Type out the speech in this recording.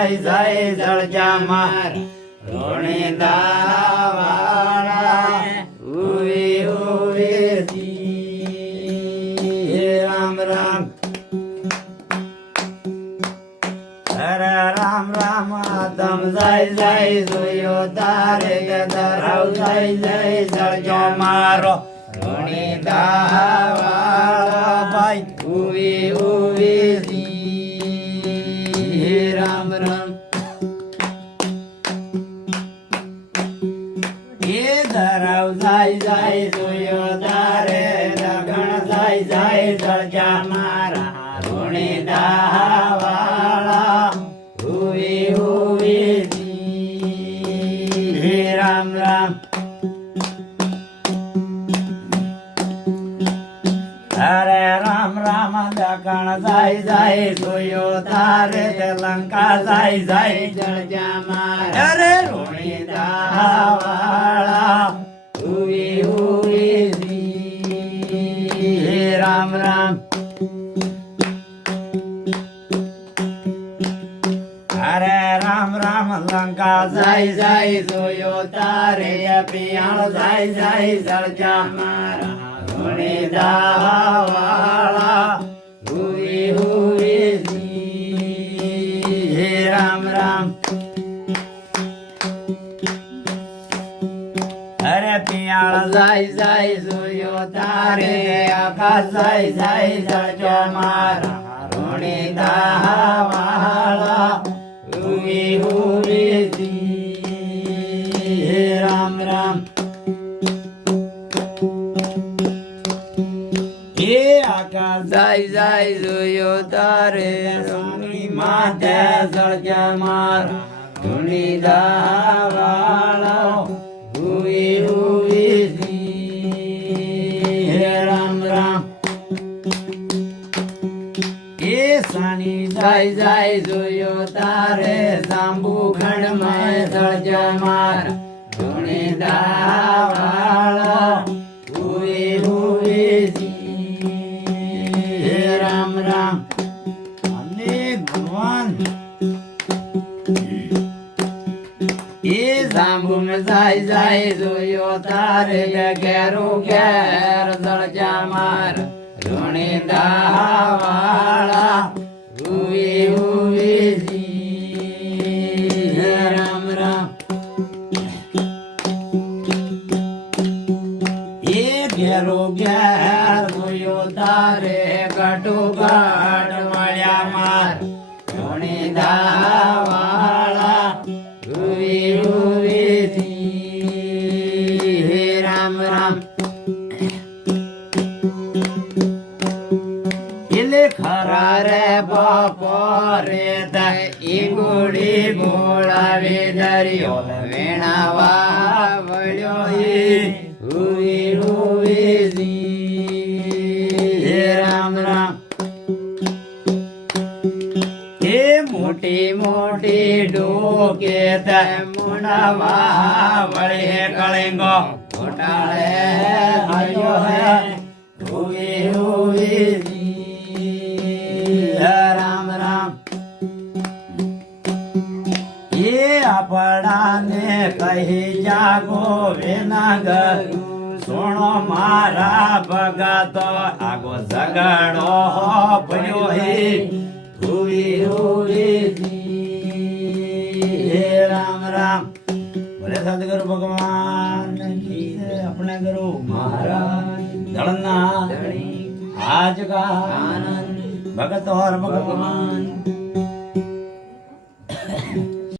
જય જળજા માર રોણી દાવાળા ઉવી ઉવી જી રામ રામ હરે રામ રામ તમ જય જય જોયો તારે ધરાવ જય જય જળજો મારો રોણી દાવાળા ભાઈ ઉવી ઉવી જી રામ રામ એ ધરાવ જાય જાય જોયો તારે દગણ જાય જાય સળજા મારા રોણી દાવાળા હુવી હુવી જી રામ રામ અરે રામ રામ દગણ જાય જાય જોયો તારે લંકા જાય જાય જળજા મારા અરે રોણી દાવાળા હુવી હુવી જી રામ રામ અરે રામ રામ લંકા જાય જાય જોયો તારે પિયાળ જાય જાય જળજા મારા રોણી દાવાળા હુવી હુવી જી રામ રામ અરે પિયાળ જાય જાય જોયો તારે આકાશ જાય જાય જળજો મારા રોણી દાવાળા હુવી હુવી જી રામ રામ એ આકાશ જાય જાય જોયો તારે રોણી માથે જળજા મારા રોણી દાવાળા હુવી હુવી જી રામ રામ એ સાની જાય જાય જોયો તારે જાંબુ ખંડ માં સળજા મારા રોણી દાવાળા હુવી હુવી જી રામ રામ અને ભગવાન એ જાંબુ में જાય જાય જોયો તારે ઘેરો ઘેર સળજા મારા રોણી દાવાળા હુવી હુવી જી રામ રામ એ ઘેરો ઘેર જોયો તારે ગટુ ગાટ મળ્યા માર રોણી દાવાળા હુવી હુવી જી રામ રામ ખરા રે બપોરે ઈ ગુડી બોલાવે દરિયો વેણાવા વળ્યો હુવી હુવી જી રામ રામ એ મોટી મોટી ડોકે મુંડાવા વળે કળેંગો ઘોટાળે આવ્યો હે હુવી હુવી રામ રામ એ આપણાને કહી જાગો વિનાગર સોણો મારા ભગતો આગો ઝઘડો પડ્યો હે હુવી હુવી જી રામ રામ બોલે સદગુરુ ભગવાન કી જય अपने गुरु महाराज दलना आज का आनंद भगत और भगवान